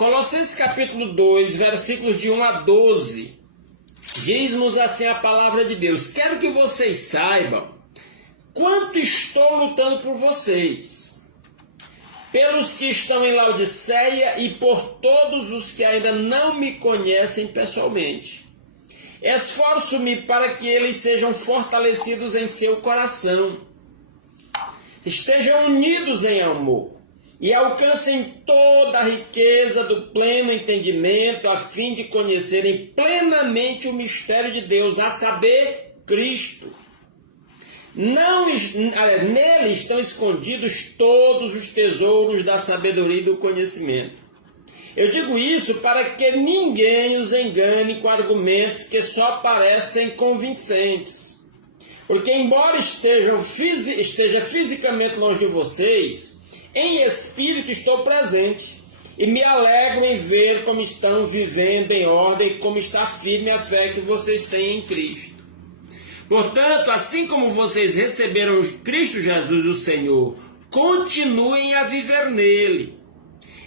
Colossenses capítulo 2, versículos de 1 a 12, diz-nos assim a palavra de Deus: quero que vocês saibam quanto estou lutando por vocês, pelos que estão em Laodiceia e por todos os que ainda não me conhecem pessoalmente. Esforço-me para que eles sejam fortalecidos em seu coração, estejam unidos em amor e alcancem toda a riqueza do pleno entendimento, a fim de conhecerem plenamente o mistério de Deus, a saber, Cristo. Nele estão escondidos todos os tesouros da sabedoria e do conhecimento. Eu digo isso para que ninguém os engane com argumentos que só parecem convincentes. Porque embora esteja fisicamente longe de vocês, em espírito estou presente e me alegro em ver como estão vivendo em ordem e como está firme a fé que vocês têm em Cristo. Portanto, assim como vocês receberam Cristo Jesus, o Senhor, continuem a viver nele,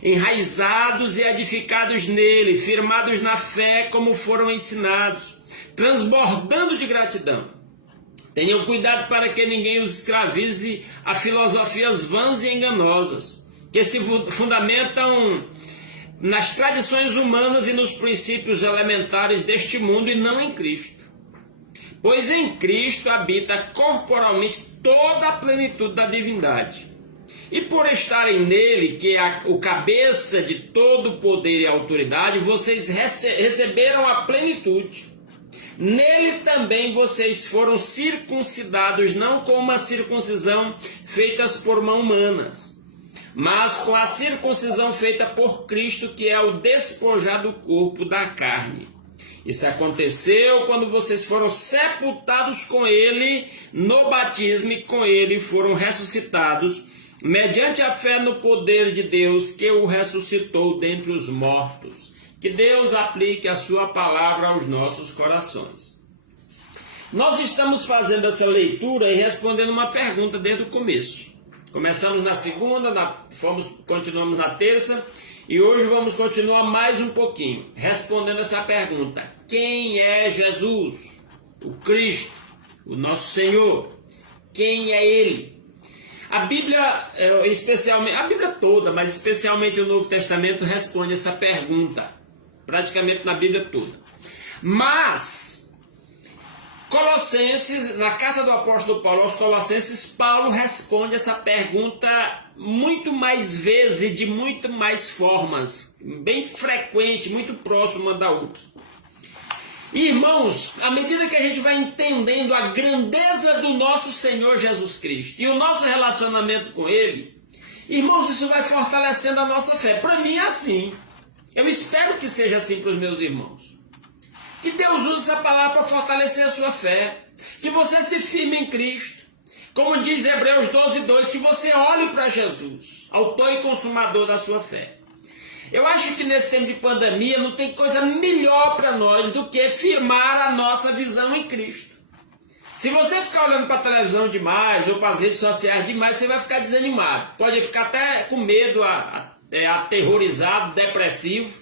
enraizados e edificados nele, firmados na fé como foram ensinados, transbordando de gratidão. Tenham cuidado para que ninguém os escravize a filosofias vãs e enganosas, que se fundamentam nas tradições humanas e nos princípios elementares deste mundo e não em Cristo. Pois em Cristo habita corporalmente toda a plenitude da divindade. E por estarem nele, que é o cabeça de todo poder e autoridade, vocês receberam a plenitude. Nele também vocês foram circuncidados, não com uma circuncisão feita por mãos humanas, mas com a circuncisão feita por Cristo, que é o despojar do corpo da carne. Isso aconteceu quando vocês foram sepultados com ele no batismo e com ele foram ressuscitados, mediante a fé no poder de Deus que o ressuscitou dentre os mortos. Que Deus aplique a sua palavra aos nossos corações. Nós estamos fazendo essa leitura e respondendo uma pergunta desde o começo. Começamos na segunda, continuamos na terça e hoje vamos continuar mais um pouquinho, respondendo essa pergunta: quem é Jesus? O Cristo, o nosso Senhor. Quem é Ele? A Bíblia, especialmente, a Bíblia toda, mas especialmente o Novo Testamento, responde essa pergunta. Praticamente na Bíblia toda. Mas, Colossenses, na carta do apóstolo Paulo aos Colossenses, Paulo responde essa pergunta muito mais vezes e de muito mais formas, bem frequente, muito próxima uma da outra. Irmãos, à medida que a gente vai entendendo a grandeza do nosso Senhor Jesus Cristo e o nosso relacionamento com Ele, irmãos, isso vai fortalecendo a nossa fé. Para mim é assim. Eu espero que seja assim para os meus irmãos. Que Deus use essa palavra para fortalecer a sua fé. Que você se firme em Cristo. Como diz Hebreus 12:2, que você olhe para Jesus, autor e consumador da sua fé. Eu acho que nesse tempo de pandemia não tem coisa melhor para nós do que firmar a nossa visão em Cristo. Se você ficar olhando para a televisão demais ou para as redes sociais demais, você vai ficar desanimado. Pode ficar até com medo, aterrorizado, depressivo.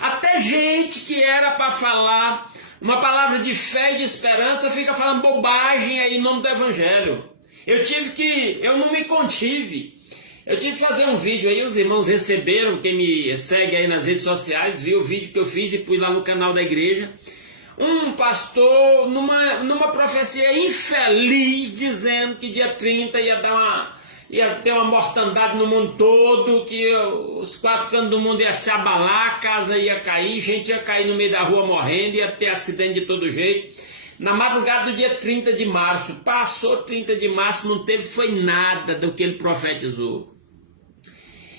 Até gente que era para falar uma palavra de fé e de esperança fica falando bobagem aí em nome do Evangelho. Eu não me contive. Eu tive que fazer um vídeo aí, os irmãos receberam, quem me segue aí nas redes sociais, viu o vídeo que eu fiz e pus lá no canal da igreja. Um pastor, numa profecia infeliz, dizendo que dia 30 ia ter uma mortandade no mundo todo, que os 4 cantos do mundo ia se abalar, a casa ia cair, gente ia cair no meio da rua morrendo, ia ter acidente de todo jeito. Na madrugada do dia 30 de março, passou 30 de março, não teve foi nada do que ele profetizou.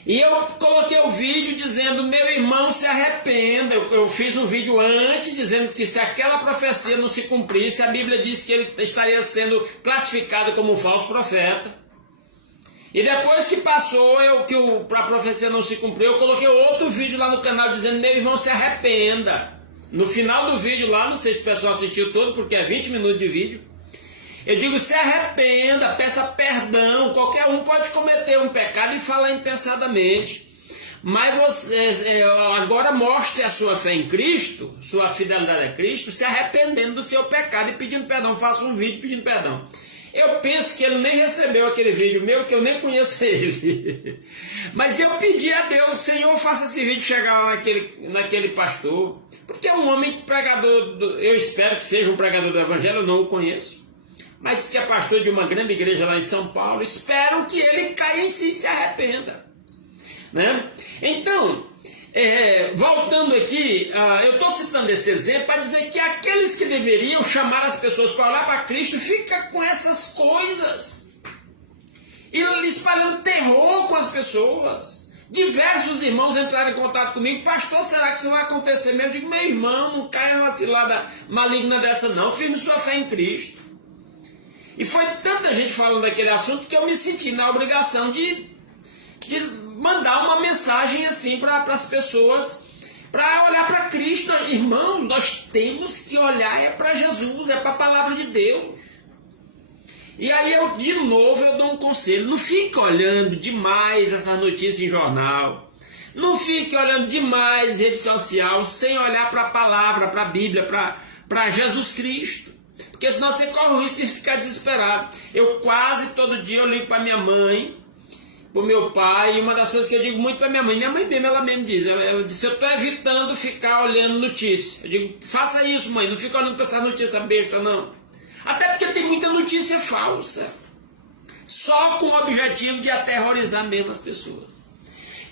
E eu coloquei o vídeo dizendo: meu irmão, se arrependa. Eu fiz um vídeo antes dizendo que se aquela profecia não se cumprisse, a Bíblia diz que ele estaria sendo classificado como um falso profeta. E depois que passou, a profecia não se cumpriu, eu coloquei outro vídeo lá no canal dizendo: meu irmão, se arrependa. No final do vídeo lá, não sei se o pessoal assistiu todo, porque é 20 minutos de vídeo, eu digo: se arrependa, peça perdão. Qualquer um pode cometer um pecado e falar impensadamente, mas você agora mostre a sua fé em Cristo, sua fidelidade a Cristo, se arrependendo do seu pecado e pedindo perdão. Faça um vídeo pedindo perdão. Eu penso que ele nem recebeu aquele vídeo meu, que eu nem conheço ele. Mas eu pedi a Deus, Senhor, faça esse vídeo chegar naquele pastor. Porque é um homem pregador, eu espero que seja um pregador do Evangelho, eu não o conheço. Mas diz que é pastor de uma grande igreja lá em São Paulo. Espero que ele caia em si e se arrependa. Né? Então, voltando aqui, eu estou citando esse exemplo para dizer que aqueles que deveriam chamar as pessoas para olhar para Cristo ficam com essas coisas e espalhando terror com as pessoas. Diversos irmãos entraram em contato comigo: pastor, será que isso vai acontecer mesmo? Eu digo: meu irmão, não caia numa cilada maligna dessa não, firme sua fé em Cristo. E foi tanta gente falando daquele assunto que eu me senti na obrigação de mandar uma mensagem assim para as pessoas, para olhar para Cristo. Irmão, nós temos que olhar para Jesus, para a palavra de Deus. E aí de novo eu dou um conselho: não fique olhando demais essas notícias em jornal, não fique olhando demais rede social sem olhar para a palavra, para a Bíblia, para Jesus Cristo. Porque senão você corre o risco de ficar desesperado. Eu quase todo dia eu ligo para minha mãe, para o meu pai, e uma das coisas que eu digo muito para minha mãe mesmo, ela mesmo diz, ela disse: eu estou evitando ficar olhando notícia. Eu digo: faça isso, mãe, não fica olhando para essa notícia besta não. Até porque tem muita notícia falsa, só com o objetivo de aterrorizar mesmo as pessoas.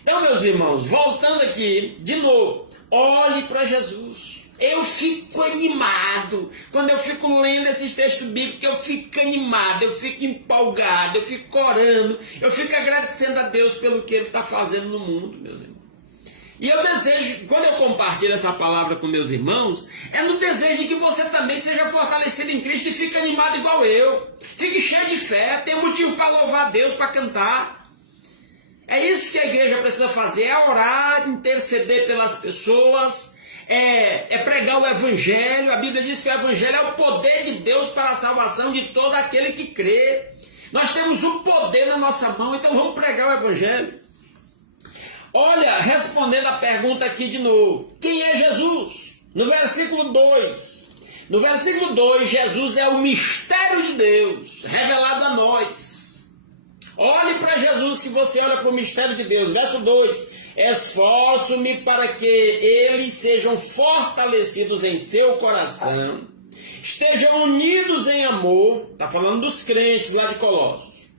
Então, meus irmãos, voltando aqui, de novo, olhe para Jesus. Eu fico animado, quando eu fico lendo esses textos bíblicos, eu fico animado, eu fico empolgado, eu fico orando, eu fico agradecendo a Deus pelo que Ele está fazendo no mundo, meus irmãos. E eu desejo, quando eu compartilho essa palavra com meus irmãos, é no desejo de que você também seja fortalecido em Cristo e fique animado igual eu, fique cheio de fé, tenha motivo para louvar a Deus, para cantar. É isso que a igreja precisa fazer, é orar, interceder pelas pessoas, é pregar o Evangelho. A Bíblia diz que o Evangelho é o poder de Deus para a salvação de todo aquele que crê. Nós temos o poder na nossa mão, então vamos pregar o Evangelho. Olha, respondendo a pergunta aqui de novo: quem é Jesus? No versículo 2. No versículo 2, Jesus é o mistério de Deus, revelado a nós. Olhe para Jesus que você olha para o mistério de Deus. Verso 2. Esforço-me para que eles sejam fortalecidos em seu coração, estejam unidos em amor. Está falando dos crentes lá de Colossos.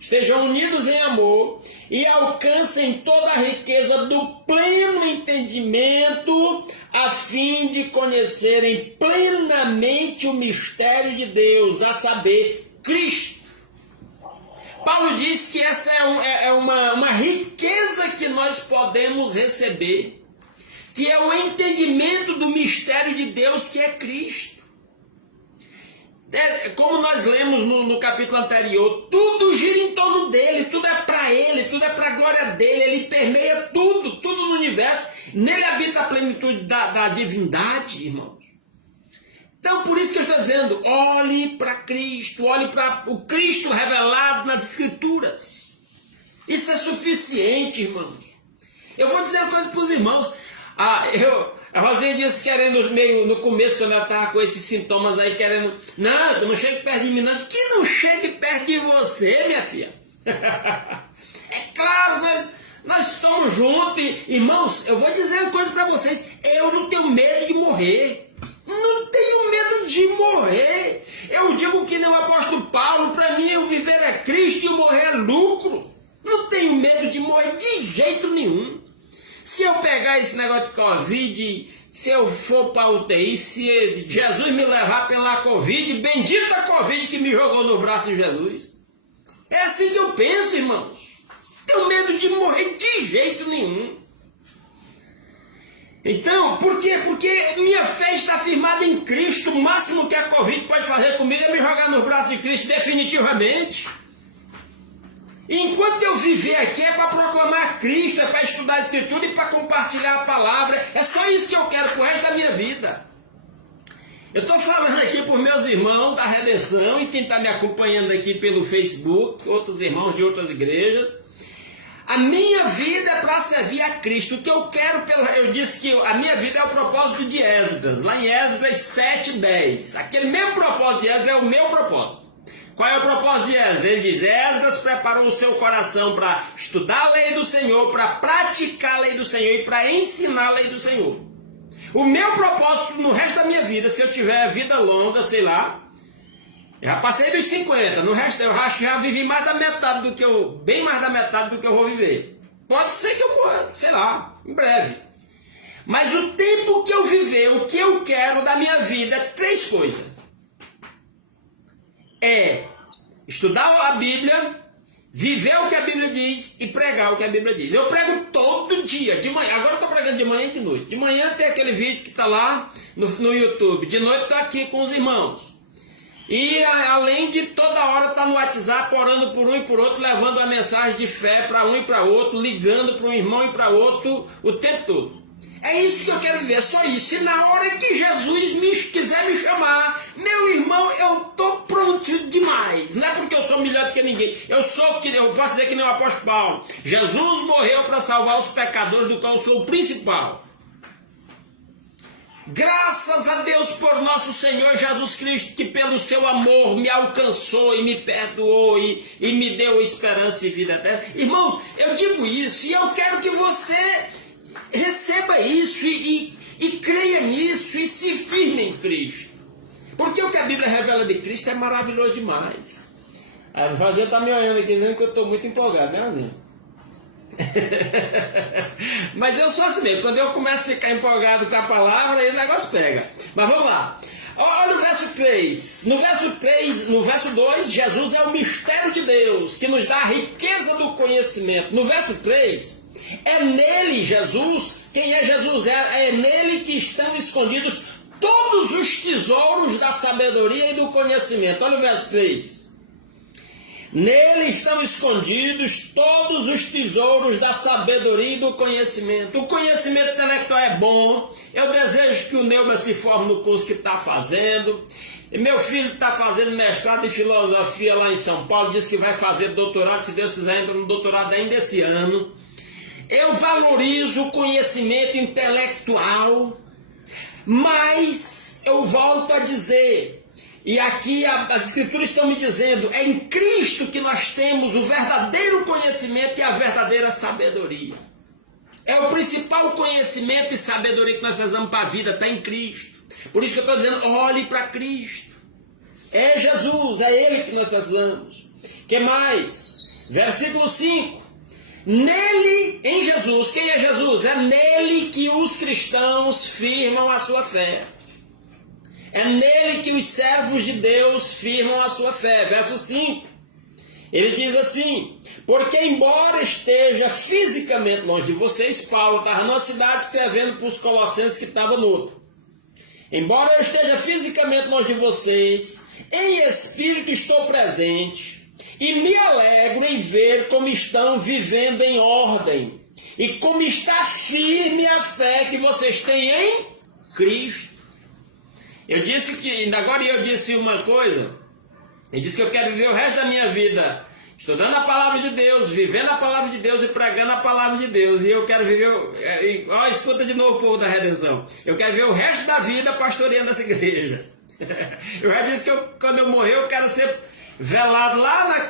Estejam unidos em amor e alcancem toda a riqueza do pleno entendimento, a fim de conhecerem plenamente o mistério de Deus, a saber, Cristo. Paulo diz que essa é uma riqueza que nós podemos receber, que é o entendimento do mistério de Deus, que é Cristo. Como nós lemos no capítulo anterior, tudo gira em torno dele, tudo é para ele, tudo é para a glória dele, ele permeia tudo no universo, nele habita a plenitude da divindade, irmãos. Então, por isso que eu estou dizendo, olhe para Cristo, olhe para o Cristo revelado nas Escrituras. Isso é suficiente, irmãos. Eu vou dizer uma coisa para os irmãos. A Rosinha disse, querendo, meio no começo, quando ela estava com esses sintomas aí, querendo, não chegue perto de mim, não. Que não chegue perto de você, minha filha. É claro, nós estamos juntos, irmãos. Eu vou dizer uma coisa para vocês, eu não tenho medo de morrer. Não tenho medo de morrer. Eu digo que nem o apóstolo Paulo, para mim o viver é Cristo e o morrer é lucro. Não tenho medo de morrer de jeito nenhum. Se eu pegar esse negócio de Covid, se eu for para a UTI, se Jesus me levar pela Covid, bendita a Covid que me jogou no braço de Jesus. É assim que eu penso, irmãos. Tenho medo de morrer de jeito nenhum. Então, por quê? Porque minha fé está firmada em Cristo. O máximo que a Covid pode fazer comigo é me jogar nos braços de Cristo definitivamente. E enquanto eu viver aqui é para proclamar Cristo, é para estudar a Escritura e para compartilhar a palavra. É só isso que eu quero pro resto da minha vida. Eu estou falando aqui por meus irmãos da Redenção e quem está me acompanhando aqui pelo Facebook, outros irmãos de outras igrejas. A minha vida é para servir a Cristo. O que eu quero, eu disse que a minha vida é o propósito de Esdras, lá em Esdras 7:10. Aquele mesmo propósito de Esdras é o meu propósito. Qual é o propósito de Esdras? Ele diz: Esdras preparou o seu coração para estudar a lei do Senhor, para praticar a lei do Senhor e para ensinar a lei do Senhor. O meu propósito no resto da minha vida, se eu tiver vida longa, sei lá, já passei dos 50, no resto eu acho que já vivi mais da metade do que bem mais da metade do que eu vou viver. Pode ser que eu morra, sei lá, em breve. Mas o tempo que eu viver, o que eu quero da minha vida, 3 coisas. É estudar a Bíblia, viver o que a Bíblia diz e pregar o que a Bíblia diz. Eu prego todo dia, de manhã. Agora eu estou pregando de manhã e de noite. De manhã tem aquele vídeo que está lá no YouTube. De noite estou aqui com os irmãos. E além de toda hora estar no WhatsApp, orando por um e por outro, levando a mensagem de fé para um e para outro, ligando para um irmão e para outro o tempo todo. É isso que eu quero viver, é só isso. E na hora que Jesus quiser me chamar, meu irmão, eu estou pronto demais. Não é porque eu sou melhor do que ninguém. Eu posso dizer que nem o apóstolo Paulo. Jesus morreu para salvar os pecadores, do qual eu sou o principal. Graças a Deus por nosso Senhor Jesus Cristo, que pelo seu amor me alcançou e me perdoou e me deu esperança e vida eterna. Irmãos, eu digo isso e eu quero que você receba isso e creia nisso e se firme em Cristo. Porque o que a Bíblia revela de Cristo é maravilhoso demais. A Rosinha está me olhando aqui dizendo que eu estou muito empolgado, né, Rosinha? Mas eu sou assim mesmo, quando eu começo a ficar empolgado com a palavra, aí o negócio pega. Mas vamos lá. Olha o verso 3. No verso 2, Jesus é o mistério de Deus, que nos dá a riqueza do conhecimento. No verso 3, é nele, Jesus, quem é Jesus? É nele que estão escondidos todos os tesouros da sabedoria e do conhecimento. Olha o verso 3. Nele estão escondidos todos os tesouros da sabedoria e do conhecimento. O conhecimento intelectual é bom. Eu desejo que o Neuber se forme no curso que está fazendo. Meu filho está fazendo mestrado em filosofia lá em São Paulo. Diz que vai fazer doutorado, se Deus quiser, entra no doutorado ainda esse ano. Eu valorizo o conhecimento intelectual. Mas eu volto a dizer... E aqui as Escrituras estão me dizendo, é em Cristo que nós temos o verdadeiro conhecimento e a verdadeira sabedoria. É o principal conhecimento e sabedoria que nós precisamos para a vida, está em Cristo. Por isso que eu estou dizendo, olhe para Cristo. É Jesus, é Ele que nós precisamos. O que mais? Versículo 5. Nele, em Jesus, quem é Jesus? É nele que os cristãos firmam a sua fé. É nele que os servos de Deus firmam a sua fé. Verso 5. Ele diz assim: porque embora esteja fisicamente longe de vocês, Paulo estava numa cidade escrevendo para os colossenses que estavam no outro. Embora eu esteja fisicamente longe de vocês, em espírito estou presente e me alegro em ver como estão vivendo em ordem e como está firme a fé que vocês têm em Cristo. Eu disse que, agora eu disse uma coisa, eu disse que eu quero viver o resto da minha vida estudando a palavra de Deus, vivendo a palavra de Deus e pregando a palavra de Deus. E eu quero viver, escuta de novo o povo da redenção, eu quero viver o resto da vida pastoreando essa igreja. Eu já disse que quando eu morrer eu quero ser velado lá,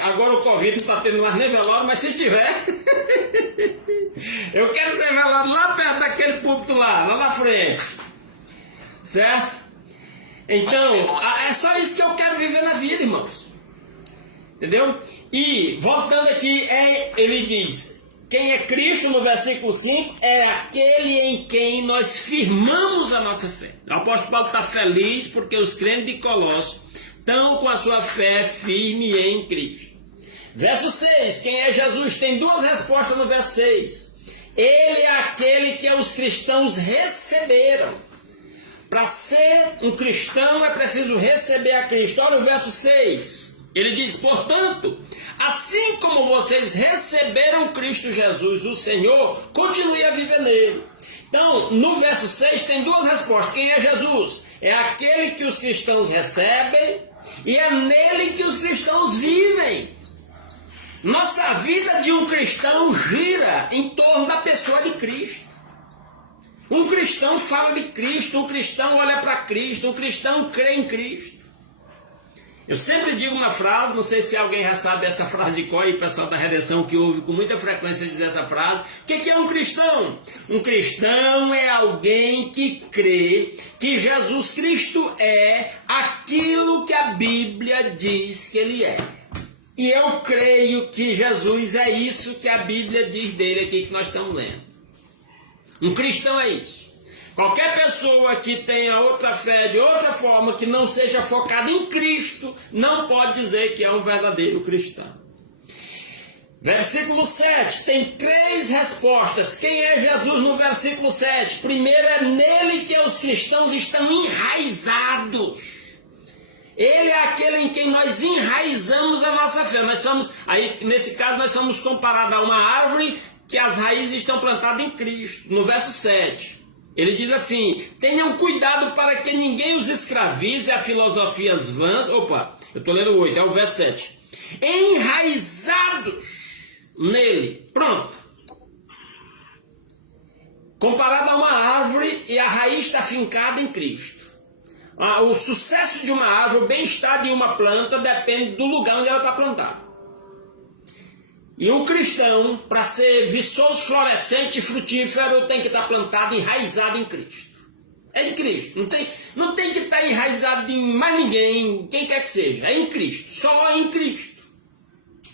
agora o Covid não está tendo mais nem velório, mas se tiver, eu quero ser velado lá perto daquele púlpito lá na frente. Certo? Então, é só isso que eu quero viver na vida, irmãos. Entendeu? E, voltando aqui, ele diz, quem é Cristo, no versículo 5, é aquele em quem nós firmamos a nossa fé. O apóstolo Paulo está feliz porque os crentes de Colossos estão com a sua fé firme em Cristo. Verso 6, quem é Jesus? Tem 2 respostas no verso 6. Ele é aquele que os cristãos receberam. Para ser um cristão é preciso receber a Cristo. Olha o verso 6. Ele diz, portanto, assim como vocês receberam Cristo Jesus, o Senhor, continue a viver nele. Então, no verso 6 tem 2 respostas. Quem é Jesus? É aquele que os cristãos recebem e é nele que os cristãos vivem. Nossa vida de um cristão gira em torno da pessoa de Cristo. Um cristão fala de Cristo, um cristão olha para Cristo, um cristão crê em Cristo. Eu sempre digo uma frase, não sei se alguém já sabe essa frase de cor, e o pessoal da Redenção que ouve com muita frequência dizer essa frase. O que é um cristão? Um cristão é alguém que crê que Jesus Cristo é aquilo que a Bíblia diz que Ele é. E eu creio que Jesus é isso que a Bíblia diz dele aqui que nós estamos lendo. Um cristão é isso. Qualquer pessoa que tenha outra fé de outra forma, que não seja focada em Cristo, não pode dizer que é um verdadeiro cristão. Versículo 7, tem 3 respostas. Quem é Jesus no versículo 7? Primeiro, é nele que os cristãos estão enraizados. Ele é aquele em quem nós enraizamos a nossa fé. Nós somos, aí, nesse caso, nós somos comparados a uma árvore que as raízes estão plantadas em Cristo. No verso 7. Ele diz assim: tenham cuidado para que ninguém os escravize a filosofias vãs. Opa, eu estou lendo o 8, é o verso 7. Enraizados nele. Pronto. Comparado a uma árvore e a raiz está fincada em Cristo. O sucesso de uma árvore, o bem-estar de uma planta depende do lugar onde ela está plantada. E um cristão, para ser viçoso, florescente e frutífero, tem que estar plantado, enraizado em Cristo. É em Cristo. Não tem que estar enraizado em mais ninguém, quem quer que seja. É em Cristo. Só em Cristo.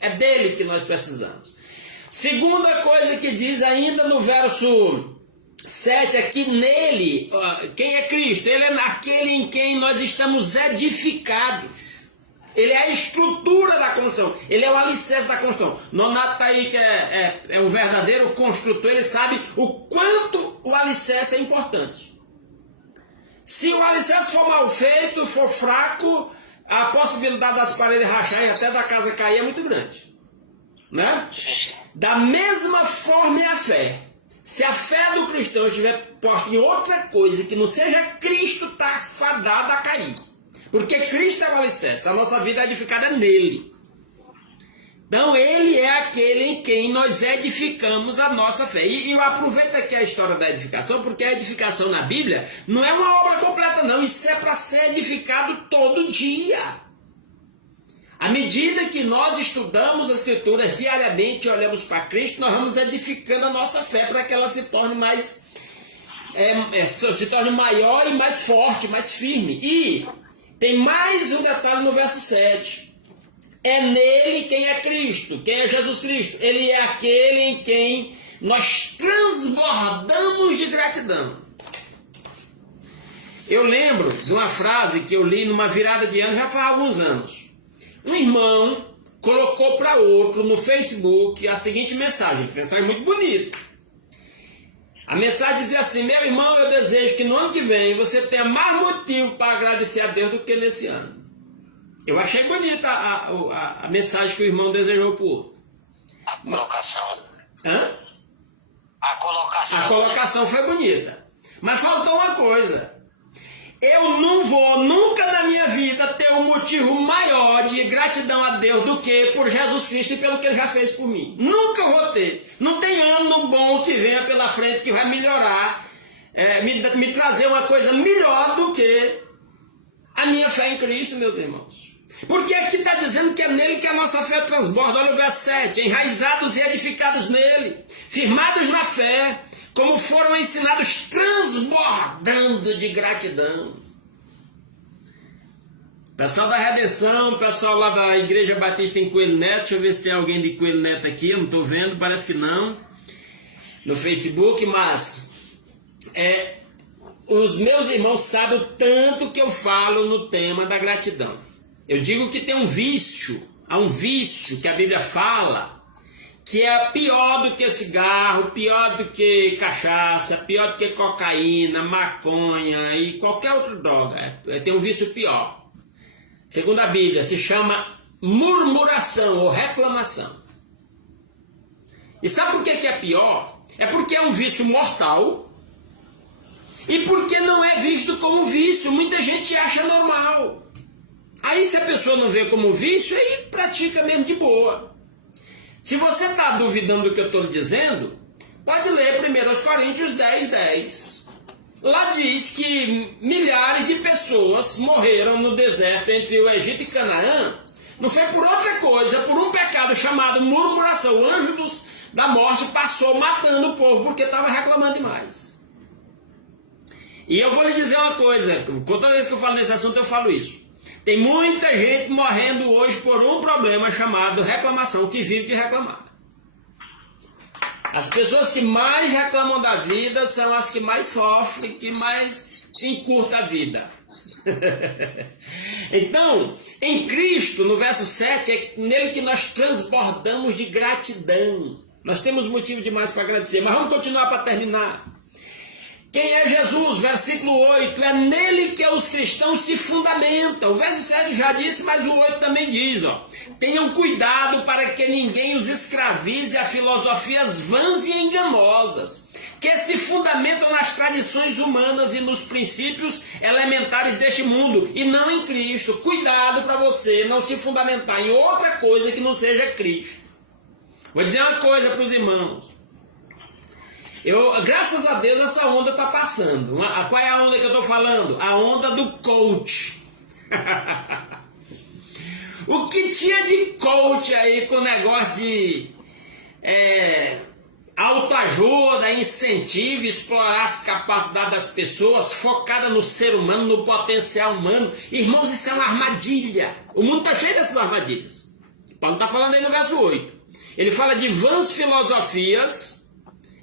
É dele que nós precisamos. Segunda coisa que diz ainda no verso 7, é que nele, quem é Cristo? Ele é naquele em quem nós estamos edificados. Ele é a estrutura da construção. Ele é o alicerce da construção. Nonato está aí que é um verdadeiro construtor. Ele sabe o quanto o alicerce é importante. Se o alicerce for mal feito, for fraco, a possibilidade das paredes racharem até da casa cair é muito grande. Né? Da mesma forma é a fé. Se a fé do cristão estiver posta em outra coisa que não seja Cristo, está fadada a cair. Porque Cristo é o alicerce, a nossa vida é edificada nele. Então ele é aquele em quem nós edificamos a nossa fé. E eu aproveito aqui a história da edificação, porque a edificação na Bíblia não é uma obra completa não, isso é para ser edificado todo dia. À medida que nós estudamos as Escrituras diariamente e olhamos para Cristo, nós vamos edificando a nossa fé para que ela se torne mais, se torne maior e mais forte, mais firme. E tem mais um detalhe no verso 7. É nele quem é Cristo, quem é Jesus Cristo. Ele é aquele em quem nós transbordamos de gratidão. Eu lembro de uma frase que eu li numa virada de ano já faz alguns anos. Um irmão colocou para outro no Facebook a seguinte mensagem muito bonita. A mensagem dizia assim: meu irmão, eu desejo que no ano que vem você tenha mais motivo para agradecer a Deus do que nesse ano. Eu achei bonita a mensagem que o irmão desejou para o outro. A colocação. Hã? A colocação foi bonita. Mas faltou uma coisa. Eu não vou nunca na minha vida ter um motivo maior de gratidão a Deus do que por Jesus Cristo e pelo que Ele já fez por mim. Nunca vou ter. Não tem ano bom que venha pela frente que vai melhorar, me trazer uma coisa melhor do que a minha fé em Cristo, meus irmãos. Porque aqui está dizendo que é nele que a nossa fé transborda. Olha o verso 7. Enraizados e edificados nele, firmados na fé, como foram ensinados, transbordando de gratidão. Pessoal da Redenção, pessoal lá da Igreja Batista em Coelho Neto, deixa eu ver se tem alguém de Coelho Neto aqui, eu não estou vendo, parece que não, no Facebook, mas os meus irmãos sabem o tanto que eu falo no tema da gratidão. Eu digo que tem há um vício que a Bíblia fala, que é pior do que cigarro, pior do que cachaça, pior do que cocaína, maconha e qualquer outra droga. Tem um vício pior. Segundo a Bíblia, se chama murmuração ou reclamação. E sabe por que é pior? É porque é um vício mortal e porque não é visto como vício. Muita gente acha normal. Aí se a pessoa não vê como vício, aí pratica mesmo de boa. Se você está duvidando do que eu estou lhe dizendo, pode ler 1 Coríntios 10:10. Lá diz que milhares de pessoas morreram no deserto entre o Egito e Canaã. Não foi por outra coisa, por um pecado chamado murmuração. O anjo da morte passou matando o povo porque estava reclamando demais. E eu vou lhe dizer uma coisa, toda vez que eu falo nesse assunto eu falo isso. Tem muita gente morrendo hoje por um problema chamado reclamação, que vive de reclamar. As pessoas que mais reclamam da vida são as que mais sofrem, que mais encurtam a vida. Então, em Cristo, no verso 7, é nele que nós transbordamos de gratidão. Nós temos motivo demais para agradecer, mas vamos continuar para terminar. Quem é Jesus? Versículo 8, é nele que os cristãos se fundamentam. O verso 7 já disse, mas o 8 também diz, ó. Tenham cuidado para que ninguém os escravize a filosofias vãs e enganosas, que se fundamentam nas tradições humanas e nos princípios elementares deste mundo, e não em Cristo. Cuidado para você não se fundamentar em outra coisa que não seja Cristo. Vou dizer uma coisa para os irmãos. Graças a Deus essa onda está passando. Qual é a onda que eu estou falando? A onda do coach. O que tinha de coach aí com o negócio de autoajuda, incentivo, explorar as capacidades das pessoas, focada no ser humano, no potencial humano. Irmãos, isso é uma armadilha. O mundo está cheio dessas armadilhas. Paulo está falando aí no verso 8. Ele fala de vãs filosofias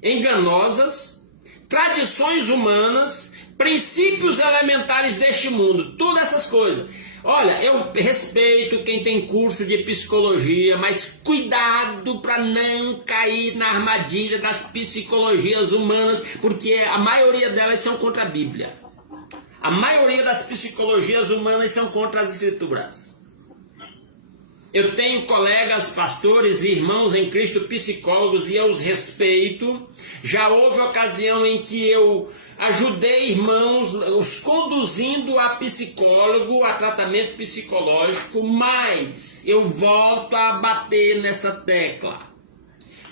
enganosas, tradições humanas, princípios elementares deste mundo, todas essas coisas. Olha, eu respeito quem tem curso de psicologia, mas cuidado para não cair na armadilha das psicologias humanas, porque a maioria delas são contra a Bíblia. A maioria das psicologias humanas são contra as Escrituras. Eu tenho colegas, pastores e irmãos em Cristo, psicólogos, e eu os respeito. Já houve ocasião em que eu ajudei irmãos, os conduzindo a psicólogo, a tratamento psicológico, mas eu volto a bater nessa tecla.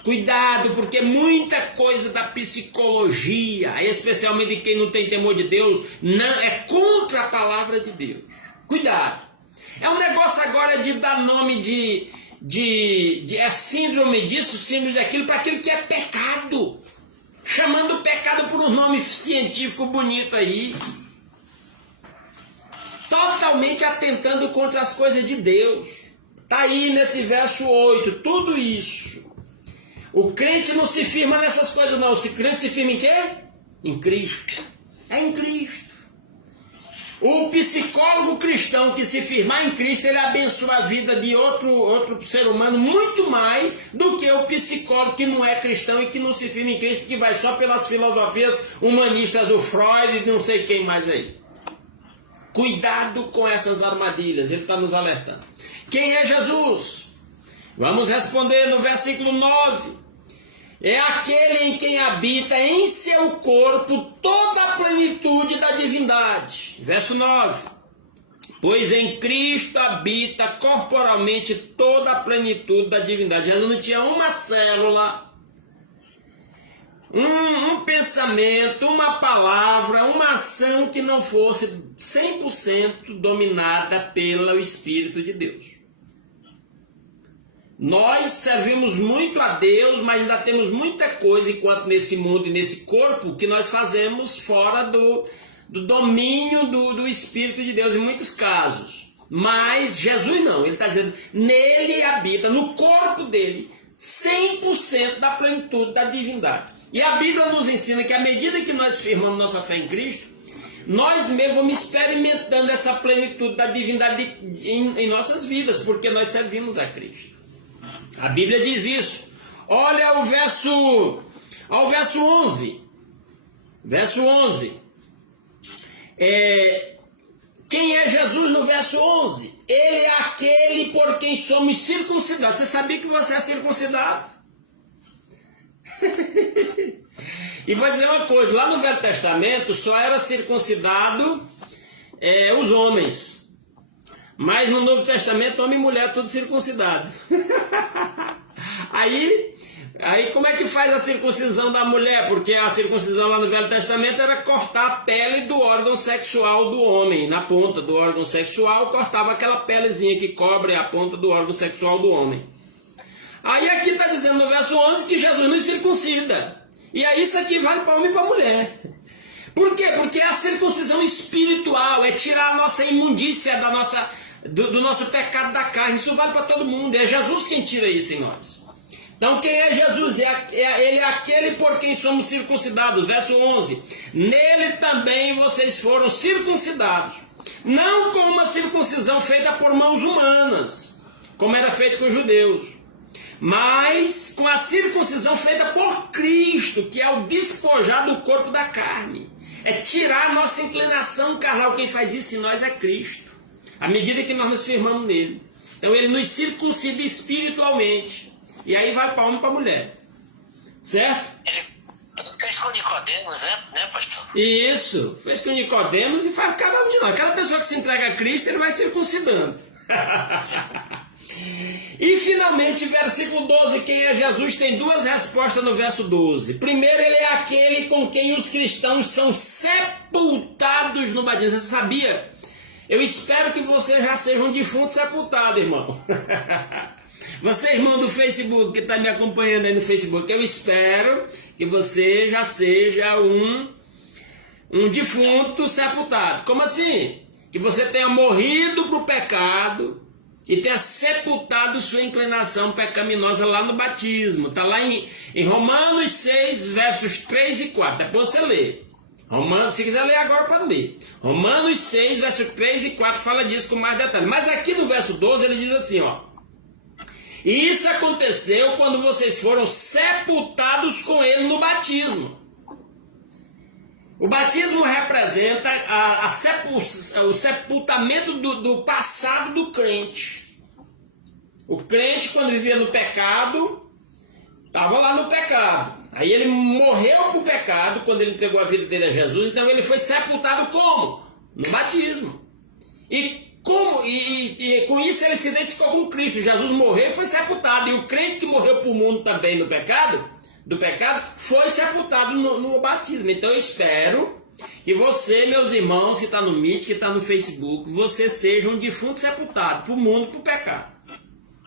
Cuidado, porque muita coisa da psicologia, especialmente de quem não tem temor de Deus, não é contra a palavra de Deus. Cuidado. É um negócio agora de dar nome de síndrome disso, síndrome daquilo, para aquilo que é pecado. Chamando o pecado por um nome científico bonito aí. Totalmente atentando contra as coisas de Deus. Está aí nesse verso 8, tudo isso. O crente não se firma nessas coisas não. O crente se firma em quê? Em Cristo. É em Cristo. O psicólogo cristão que se firmar em Cristo, ele abençoa a vida de outro ser humano muito mais do que o psicólogo que não é cristão e que não se firma em Cristo, que vai só pelas filosofias humanistas do Freud e não sei quem mais aí. Cuidado com essas armadilhas, ele está nos alertando. Quem é Jesus? Vamos responder no versículo 9. É aquele em quem habita em seu corpo toda a plenitude da divindade. Verso 9. Pois em Cristo habita corporalmente toda a plenitude da divindade. Jesus não tinha uma célula, um pensamento, uma palavra, uma ação que não fosse 100% dominada pelo Espírito de Deus. Nós servimos muito a Deus, mas ainda temos muita coisa enquanto nesse mundo e nesse corpo que nós fazemos fora do domínio do Espírito de Deus em muitos casos. Mas Jesus não, ele está dizendo, nele habita, no corpo dele, 100% da plenitude da divindade. E a Bíblia nos ensina que à medida que nós firmamos nossa fé em Cristo, nós mesmos vamos experimentando essa plenitude da divindade em nossas vidas, porque nós servimos a Cristo. A Bíblia diz isso. Olha o verso 11. Verso 11. Quem é Jesus no verso 11? Ele é aquele por quem somos circuncidados. Você sabia que você é circuncidado? E vou dizer uma coisa. Lá no Velho Testamento só era circuncidado os homens. Mas no Novo Testamento, homem e mulher, tudo circuncidado. A Aí como é que faz a circuncisão da mulher? Porque a circuncisão lá no Velho Testamento era cortar a pele do órgão sexual do homem. Na ponta do órgão sexual cortava aquela pelezinha que cobre a ponta do órgão sexual do homem. Aí aqui está dizendo no verso 11 que Jesus nos circuncida. E aí isso aqui vale para homem e para mulher. Por quê? Porque é a circuncisão espiritual, é tirar a nossa imundícia do nosso pecado da carne. Isso vale para todo mundo. É Jesus quem tira isso em nós. Então quem é Jesus? Ele é aquele por quem somos circuncidados. Verso 11. Nele também vocês foram circuncidados. Não com uma circuncisão feita por mãos humanas, como era feito com os judeus, mas com a circuncisão feita por Cristo, que é o despojar do corpo da carne. É tirar a nossa inclinação carnal. Quem faz isso em nós é Cristo, à medida que nós nos firmamos nele. Então ele nos circuncida espiritualmente. E aí vai para homem e para mulher. Certo? Ele fez com Nicodemos, né, pastor? Isso. Fez com Nicodemos e faz cada um de nós. Cada pessoa que se entrega a Cristo, ele vai circuncidando. E finalmente, versículo 12, quem é Jesus? Tem duas respostas no verso 12. Primeiro, ele é aquele com quem os cristãos são sepultados no batismo. Você sabia? Eu espero que você já seja um defunto sepultado, irmão. Você, irmão do Facebook, que está me acompanhando aí no Facebook, eu espero que você já seja um defunto sepultado. Como assim? Que você tenha morrido para o pecado e tenha sepultado sua inclinação pecaminosa lá no batismo. Está lá em Romanos 6, versos 3 e 4. Depois você lê. Se quiser ler agora, pode ler. Romanos 6, versos 3 e 4 fala disso com mais detalhe. Mas aqui no verso 12 ele diz assim, ó. E isso aconteceu quando vocês foram sepultados com ele no batismo. O batismo representa o sepultamento do passado do crente. O crente, quando vivia no pecado, estava lá no pecado. Aí ele morreu para o pecado quando ele entregou a vida dele a Jesus. Então ele foi sepultado como? No batismo. E com isso ele se identificou com Cristo. Jesus morreu e foi sepultado. E o crente que morreu para o mundo também do pecado, foi sepultado no batismo. Então eu espero que você, meus irmãos, que está no Meet, que está no Facebook, você seja um defunto sepultado para o mundo, para o pecado.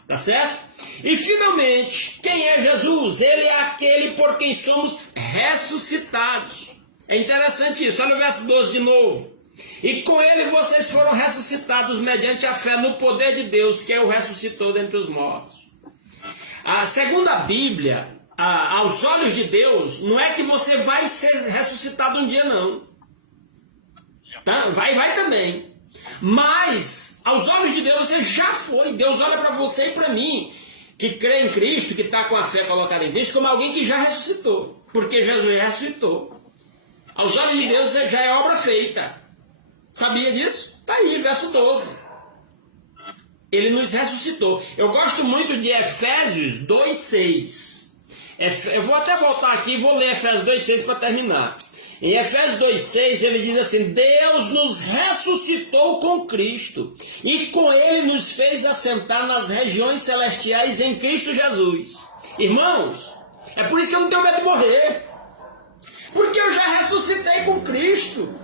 Tá certo? E finalmente, quem é Jesus? Ele é aquele por quem somos ressuscitados. É interessante isso. Olha o verso 12 de novo. E com ele vocês foram ressuscitados mediante a fé no poder de Deus, que o ressuscitou dentre os mortos. Segundo a Bíblia, aos olhos de Deus, não é que você vai ser ressuscitado um dia, não. Tá? Vai também. Mas, aos olhos de Deus, você já foi. Deus olha para você e para mim, que crê em Cristo, que está com a fé colocada em Cristo, como alguém que já ressuscitou. Porque Jesus já ressuscitou. Aos olhos de Deus, você já é obra feita. Sabia disso? Está aí, verso 12. Ele nos ressuscitou. Eu gosto muito de Efésios 2,6. Eu vou até voltar aqui e vou ler Efésios 2,6 para terminar. Em Efésios 2,6 ele diz assim: Deus nos ressuscitou com Cristo e com ele nos fez assentar nas regiões celestiais em Cristo Jesus. Irmãos, é por isso que eu não tenho medo de morrer. Porque eu já ressuscitei com Cristo.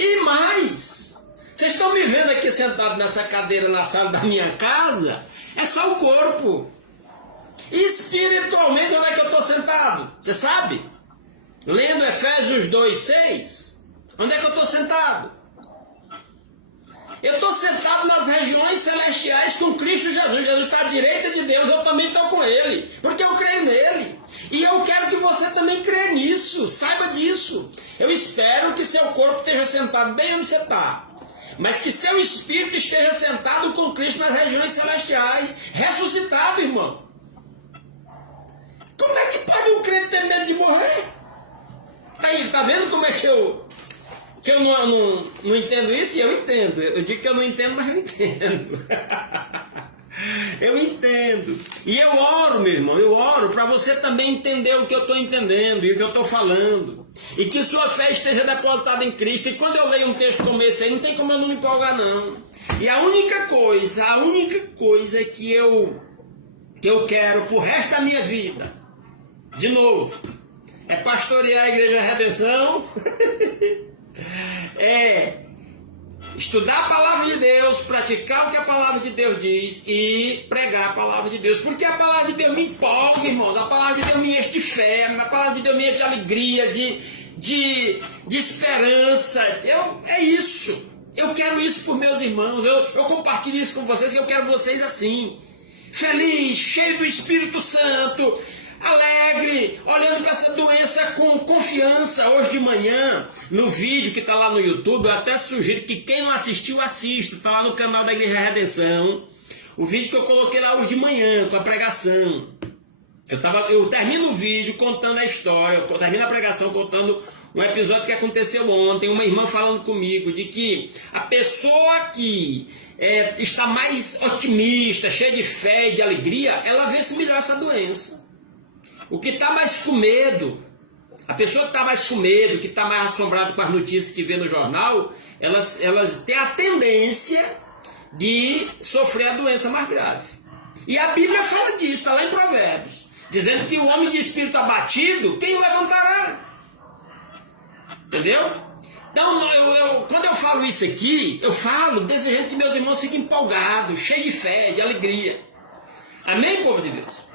E mais, vocês estão me vendo aqui sentado nessa cadeira na sala da minha casa? É só o corpo. Espiritualmente, onde é que eu estou sentado? Você sabe? Lendo Efésios 2,6. Onde é que eu estou sentado? Eu estou sentado nas regiões celestiais com Cristo Jesus. Jesus está à direita de Deus, eu também estou com Ele. Porque eu creio nele. E eu quero que você também creia nisso. Saiba disso. Eu espero que seu corpo esteja sentado bem onde você está. Mas que seu espírito esteja sentado com Cristo nas regiões celestiais. Ressuscitado, irmão. Como é que pode um crente ter medo de morrer? Aí, tá vendo como é que eu não entendo isso? E eu entendo. Eu digo que eu não entendo, mas eu entendo. Eu entendo. E eu oro, meu irmão, eu oro para você também entender o que eu estou entendendo e o que eu estou falando. E que sua fé esteja depositada em Cristo. E quando eu leio um texto como esse aí, não tem como eu não me empolgar, não. E a única coisa que eu que eu quero pro resto da minha vida, de novo, é pastorear a Igreja Redenção, é estudar a palavra de Deus, praticar o que a palavra de Deus diz e pregar a palavra de Deus, porque a palavra de Deus me empolga, irmãos, a palavra de Deus me enche de fé, a palavra de Deus me enche de alegria, de esperança. É isso, eu quero isso por meus irmãos, eu compartilho isso com vocês, eu quero vocês assim, feliz, cheio do Espírito Santo, alegre, olhando para essa doença com confiança. Hoje de manhã, no vídeo que está lá no YouTube, eu até sugiro que quem não assistiu, assista, está lá no canal da Igreja Redenção, o vídeo que eu coloquei lá hoje de manhã, com a pregação. Eu termino o vídeo contando a história, eu termino a pregação contando um episódio que aconteceu ontem, uma irmã falando comigo, de que a pessoa que está mais otimista, cheia de fé e de alegria, ela vê se melhor essa doença. O que está mais com medo, a pessoa que está mais com medo, que está mais assombrada com as notícias que vê no jornal, elas têm a tendência de sofrer a doença mais grave. E a Bíblia fala disso, está lá em Provérbios, dizendo que o homem de espírito abatido, quem o levantará? Entendeu? Então, quando eu falo isso aqui, eu falo desejando que meus irmãos fiquem empolgados, cheios de fé, de alegria. Amém, povo de Deus?